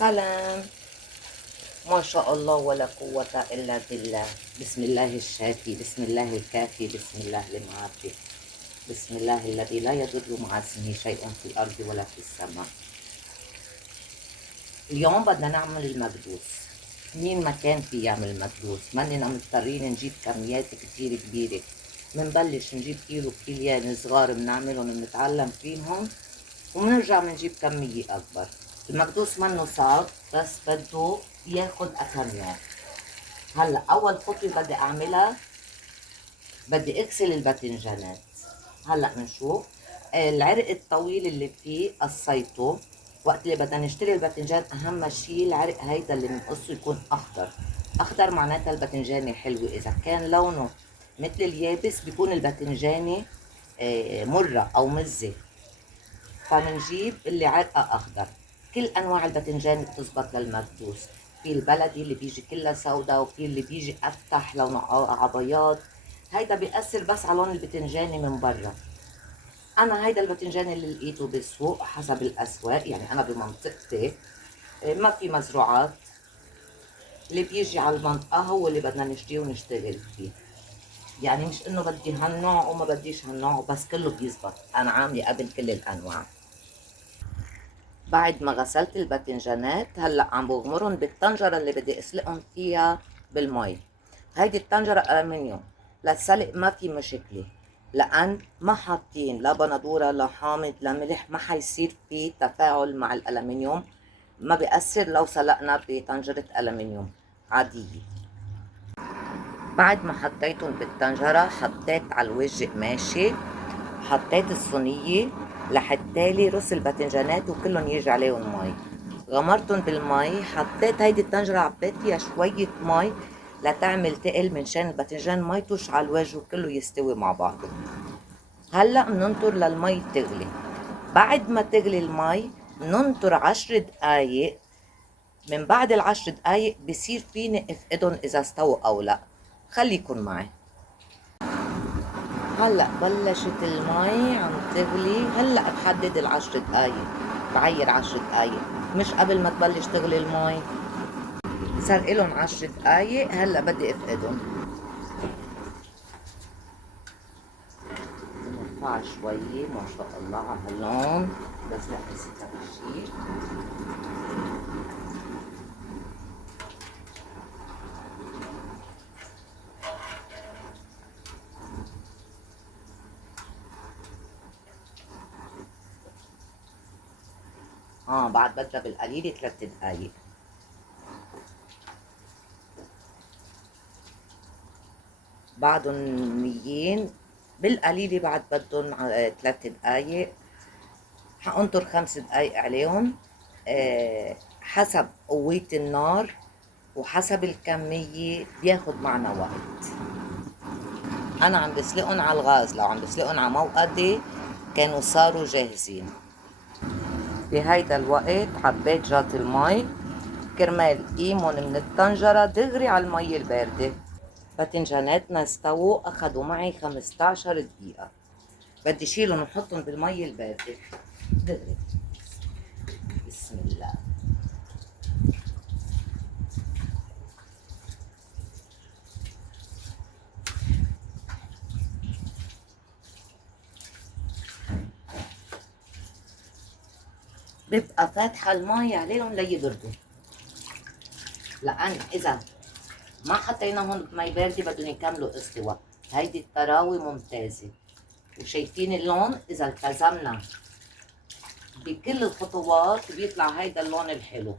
سلام. ما شاء الله ولا قوة إلا بالله. بسم الله الشافي، بسم الله الكافي، بسم الله المعافي، بسم الله الذي لا يضر مع اسمه شيء في الأرض ولا في السماء. اليوم بدنا نعمل المكدوس. مين ما كان في يعمل مكدوس، مننا مضطرين نجيب كميات كتير كبيرة. منبلش نجيب كيلو كيليان صغار بنعملهم بنتعلم فيهم، وبنرجع بنجيب كمية أكبر. المكدوس منه صعب، بس بده ياخد أكم يوم. هلا أول خطوة بدي أعملها، بدي أغسل الباذنجانات. هلا بنشوف العرق الطويل اللي فيه قصيته. وقت اللي بدنا نشتري الباذنجان أهم شي العرق هيدا اللي بنقصه يكون أخضر. أخضر معناتها الباذنجانة حلوة. إذا كان لونه مثل اليابس بيكون الباذنجانة مرة أو مزة. فمنجيب اللي عرقه أخضر. كل أنواع الباذنجان بتزبط للمكدوس. في البلدي اللي بيجي كلها سودا، وفي اللي بيجي أفتح لونه عبياض. هيدا بيأثر بس على لون الباذنجانة من برا. أنا هيدا الباذنجان اللي لقيته بالسوق حسب الأسواق، يعني أنا بمنطقتي ما في مزروعات. اللي بيجي على المنطقة هو اللي بدنا نشتريه ونشتغل فيه. يعني مش إنه بدي هالنوع وما بديش هالنوع، بس كله بيزبط. أنا عاملة قبل كل الأنواع. بعد ما غسلت الباذنجانات هلا عم بغمرهم بالطنجره اللي بدي اسلقهم فيها بالمي. هيدي الطنجره ألمنيوم، للسلق ما في مشكله، لان ما حاطين لا بندوره لا حامض لا ملح، ما حيصير في تفاعل مع الألمنيوم. ما بيأثر لو سلقنا بطنجره ألمنيوم عاديه. بعد ما حطيتهم بالطنجره حطيت على الوجه قماشه، حطيت الصينية لحتالي رص الباذنجانات وكلهم يجي عليهم مي. غمرتهم بالمي، حطيت هيدي الطنجرة عبيت فيها شوية مي لتعمل تقل منشان الباذنجان ما يطوش على الوجه وكله يستوي مع بعضه. هلأ بننطر للمي تغلي. بعد ما تغلي المي ننطر 10 دقايق. من بعد ال10 دقايق بصير فيني افقدهم اذا استووا او لا. خليكن معي. هلا بلشت المي عم تغلي. هلا بحدد ال10 دقايق، بعير 10 دقايق، مش قبل ما تبلش تغلي المي. صار إلهم 10 دقايق. هلا بدي افقدهم. نرفع شوي. ما شاء الله على هاللون. بس لا نسيت شيء. بعد بدها بالقليل 3 دقايق. بعدهم ميين بالقليلة. بعد بدهم 3 دقايق. حانطر 5 دقايق عليهم حسب قوية النار وحسب الكمية بياخد معنا وقت. أنا عم بسلقهم على الغاز، لو عم بسلقهم على موقدة كانوا صاروا جاهزين. بهيدا الوقت حبيت جات المي كرمال قيمهم من الطنجرة دغري على المي الباردة. باذنجاناتنا استووا، أخدوا معي 15 دقيقة. بدي شيلهم وحطهم بالمي الباردة دغري. بسم الله. ببقى فاتحة المي عليهم ليبردوا، لأن إذا ما حطيناهم بمي باردة بدهم يكملوا استواء. هيدي الطراوة ممتازة. وشايفين اللون؟ إذا التزمنا بكل الخطوات بيطلع هيدا اللون الحلو.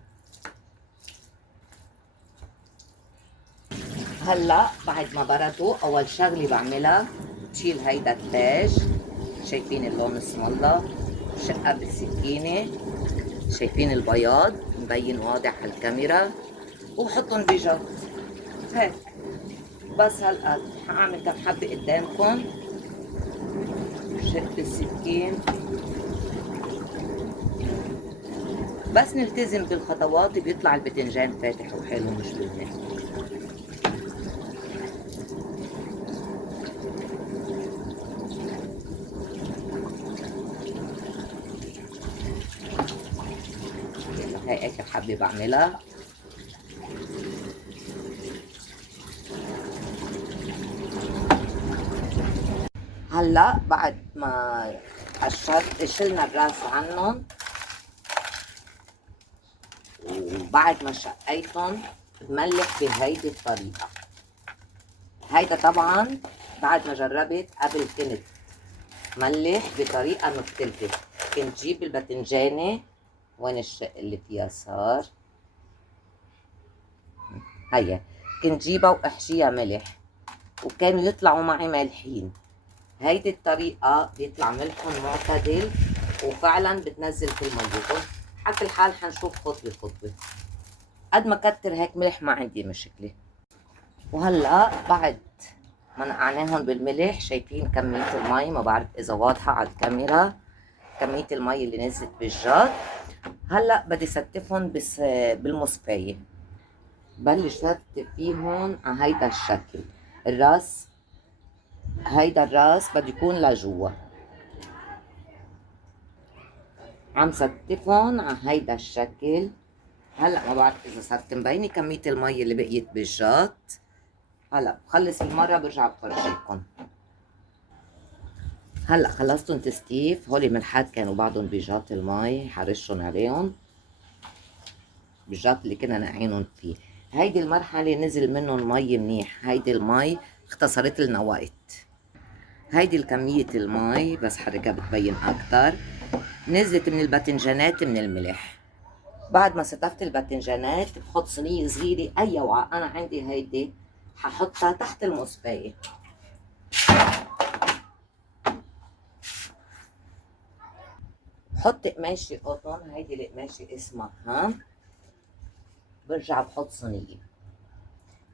هلا بعد ما بردوا أول شغلة بعملها بشيل هيدا التاج. شايفين اللون اسم الله؟ شقة بالسكينة. شايفين البياض مبين واضح على الكاميرا. وبحطهم بجو هيك بس هالقد. حاعمل كم حبة قدامكم. شق بالسكين. بس نلتزم بالخطوات بيطلع الباذنجان فاتح وحلو مش بني. هيك هاي اخر حبة بعملها. هلا بعد ما شلنا الراس عنهم، وبعد ما شقيتهم بملح بهيدي الطريقة. هيدا طبعا بعد ما جربت قبل كنت ملح بطريقة مختلفة. كنت جيب الباذنجانة، وين الشق اللي فيها صار؟ هيا، كنت جيبها واحشيها ملح وكانوا يطلعوا معي مالحين. هيدي الطريقة بيطلع ملحهم معتدل وفعلا بتنزل كل ميتهم. حكي الحال حنشوف خطوة خطوة. قد ما كتر هيك ملح ما عندي مشكلة. وهلا بعد ما نقعناهم بالملح، شايفين كمية المي؟ ما بعرف إذا واضحة على الكاميرا كمية المي اللي نزلت بالجار. هلا بدي ستفهم بس بالمصفاية. بلش ستف فيهم على هيدا الشكل. الراس، هيدا الراس بده يكون لجوا. عم ستفهم على هيدا الشكل. هلا ما بعرف اذا صارت مبينه كميه المي اللي بقيت بالجات. هلا بخلص المره برجع بفرجيكم. هلا خلصتن تستيف. هولي ملحات كانوا بعضهم بجات المي، حرشهم عليهم بالجات اللي كنا نقعينهم فيه. هيدي المرحله نزل منهم مي منيح. هيدي المي اختصرت لنا وقت. هيدي الكميه المي بس حركها بتبين اكتر، نزلت من الباذنجانات من الملح. بعد ما ستفت الباذنجانات بحط صينيه صغيره، اي وعاء انا عندي هيدي ححطها تحت المصفايه. بحط قماشه قطن، هيدي القماشه اسمها هام. برجع بحط صينيه.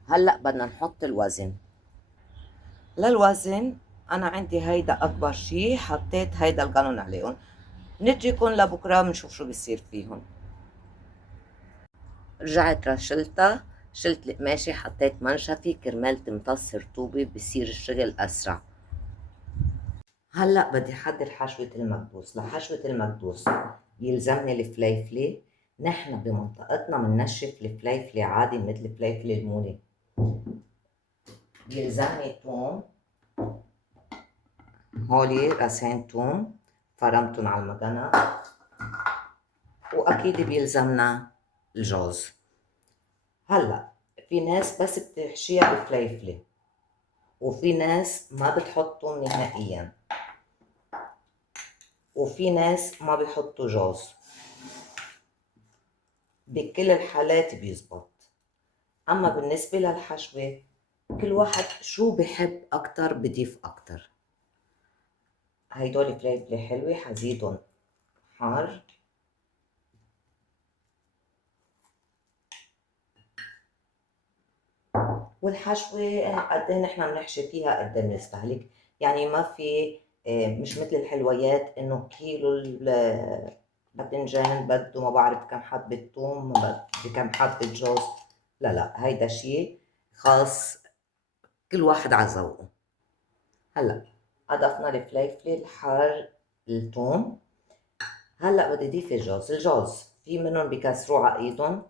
هلا بدنا نحط الوزن. للوزن انا عندي هيدا اكبر شي، حطيت هيدا القانون عليهم. نجيكم لبكره بنشوف شو بيصير فيهم. رجعت رشلتها، شلت القماشة، حطيت منشفة كرمال تمتص رطوبة بصير الشغل أسرع. هلأ بدي حضر حشوة المكبوس. لحشوة المكبوس يلزمني الفليفلة. نحن بمنطقتنا مننشف الفليفلة عادي مثل الفليفلة المونة. يلزمني توم، هولي راسين توم فرمتن على المكنة. وأكيد بيلزمنا الجوز. هلأ في ناس بس بتحشيها بفليفلة، وفي ناس ما بتحطهم نهائيا، وفي ناس ما بيحطوا جوز. بكل الحالات بيزبط. اما بالنسبة للحشوة كل واحد شو بحب اكتر بضيف اكتر. هيدول فليفلة حلوة حزيدهم حار. والحشوة قد ايه نحن بنحشي فيها قد ايه بنستهلك. يعني ما في مش مثل الحلويات انه كيلو الباذنجان بده ما بعرف كم حبة ثوم، بده كم حبة جوز. لا لا، هيدا شيء خاص كل واحد على ذوقه. هلا اضفنا الفليفله الحار، الثوم. هلا بدي اضيف الجوز. الجوز في منهم بكسروه على ايدهم،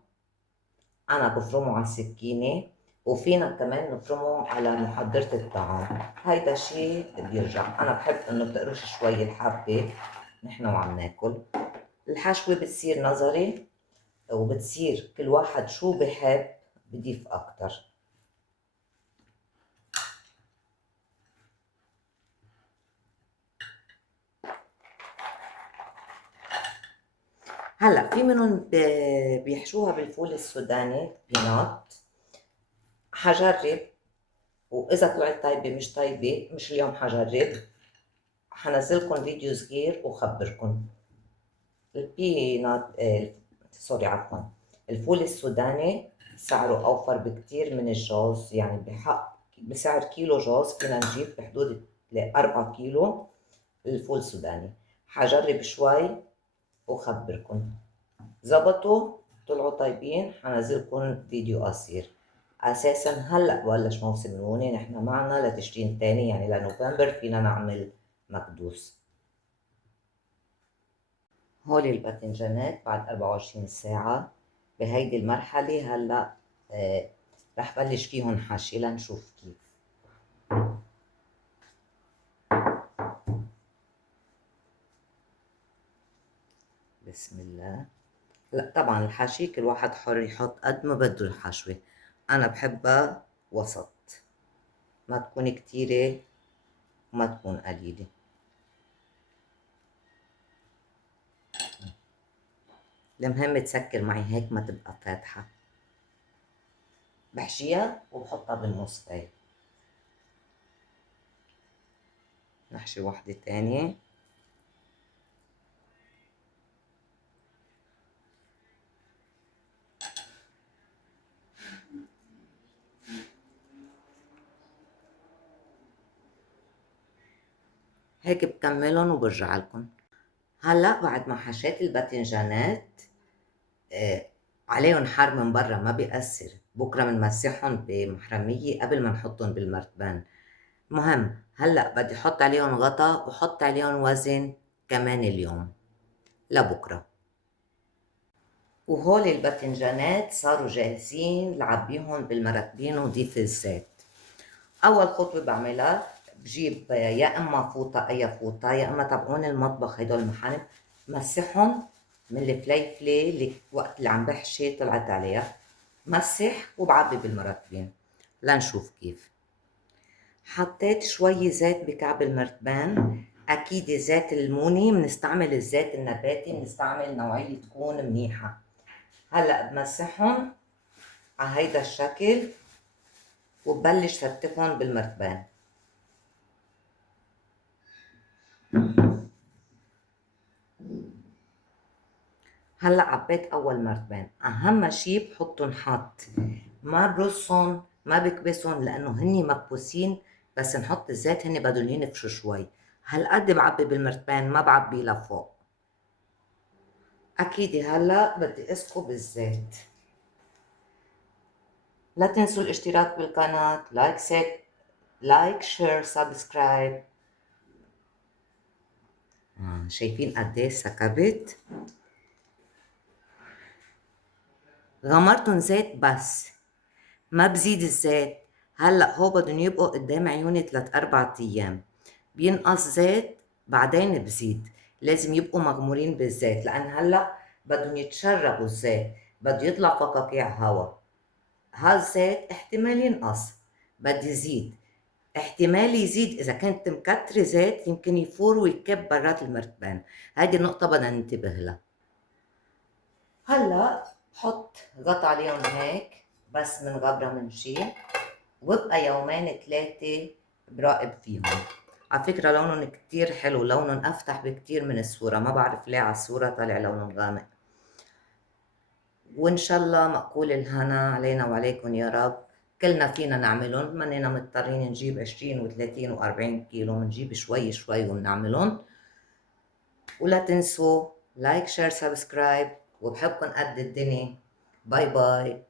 انا بفرمه على السكينه، وفينا كمان نفرمه على محضرة الطعام. هيدا شيء بيرجع. انا بحب انه بتقرش شوي الحبة نحن وعم ناكل. الحشوة بتصير نظري، وبتصير كل واحد شو بحب بضيف اكتر. هلا في منهم بيحشوها بالفول السوداني بينات. حجرب، واذا طلعت طيبه مش طيبه مش اليوم حجرب. حنزلكم فيديو صغير وخبركم. البينات سوري عفوا، الفول السوداني سعره اوفر بكتير من الجوز. يعني بحق بسعر كيلو جوز فينا نجيب بحدود 4 كيلو الفول السوداني. حجرب شوي وخبركم. زبطوا طلعوا طيبين حنزلكم فيديو قصير. اساسا هلا بلش موسم المونه، نحن معنا لتشرين تاني يعني لنوفمبر فينا نعمل مكدوس. هول الباذنجانات بعد 24 ساعة بهيدي المرحلة. هلأ رح بلش فيهم حشي لنشوف كيف. بسم الله. لا طبعا الحشي كل واحد حر يحط قد ما بده الحشوة. أنا بحبها وسط، ما تكون كتيرة وما تكون قليلة. المهم تسكر معي هيك ما تبقى فاتحة. بحشيها وبحطها بالنص هيك. نحشي واحدة تانية. هيك بكملهم وبرجع لكم. هلا بعد ما حشيت الباذنجانات عليهم حار من برا ما بيأثر، بكره بنمسحهم بمحرمية قبل ما نحطهم بالمرتبان. مهم هلا بدي احط عليهم غطا وحط عليهم وزن كمان اليوم لبكره. وهول الباذنجانات صاروا جاهزين لعبيهم بالمرتبين وضيف الزيت. اول خطوه بعملها بجيب يا اما فوطه، اي فوطه، يا اما تبعون المطبخ هدول المحارم، مسحهم من الفليفله اللي وقت اللي عم بحشي طلعت عليها، مسح وبعبي بالمرتبين لنشوف كيف. حطيت شوي زيت بكعب المرتبان، اكيد زيت الموني، بنستعمل الزيت النباتي، بنستعمل نوعيه تكون منيحه. هلا بمسحهم على هيدا الشكل وببلش فتكهم بالمرتبان. هلا عبيت اول مرتبان. اهم شي بحطهم حط، ما برصهم ما بكبسهم لانه هني مكبوسين، بس نحط الزيت هني بدهم ينفشوا شوي. هالقد بعبي بالمرتبان ما بعبي لفوق. اكيد هلا بدي اسكب الزيت. لا تنسوا الاشتراك بالقناة، لايك شير سبسكرايب. شايفين قديه سكبت؟ غمرتن زيت بس ما بزيد الزيت. هلا هو بدهم يبقوا قدام عيوني 3-4 ايام، بينقص زيت بعدين بزيد. لازم يبقوا مغمورين بالزيت لان هلا بدهم يتشربوا الزيت، بده يطلع فقاقيع هوا. هالزيت احتمال ينقص، بدي زيد. احتمال يزيد اذا كنت مكترة زيت، يمكن يفور ويكب برات المرتبان. هذه النقطة بدنا ننتبه لها. هلا بحط غطى عليهم هيك بس من غبرة من شي، وبقى 2-3 براقب فيهم. على فكرة لونهم كتير حلو، لونهم أفتح بكتير من الصورة، ما بعرف ليه على الصورة طالع لونهم غامق. وإن شاء الله مأكول الهنا علينا وعليكم يا رب. كلنا فينا نعملهم، مننا مضطرين نجيب 20 و30 و40 كيلو، منجيب شوي شوي ونعملهم. ولا تنسوا لايك شير سبسكرايب، وبحبكم قد الدنيا. باي باي.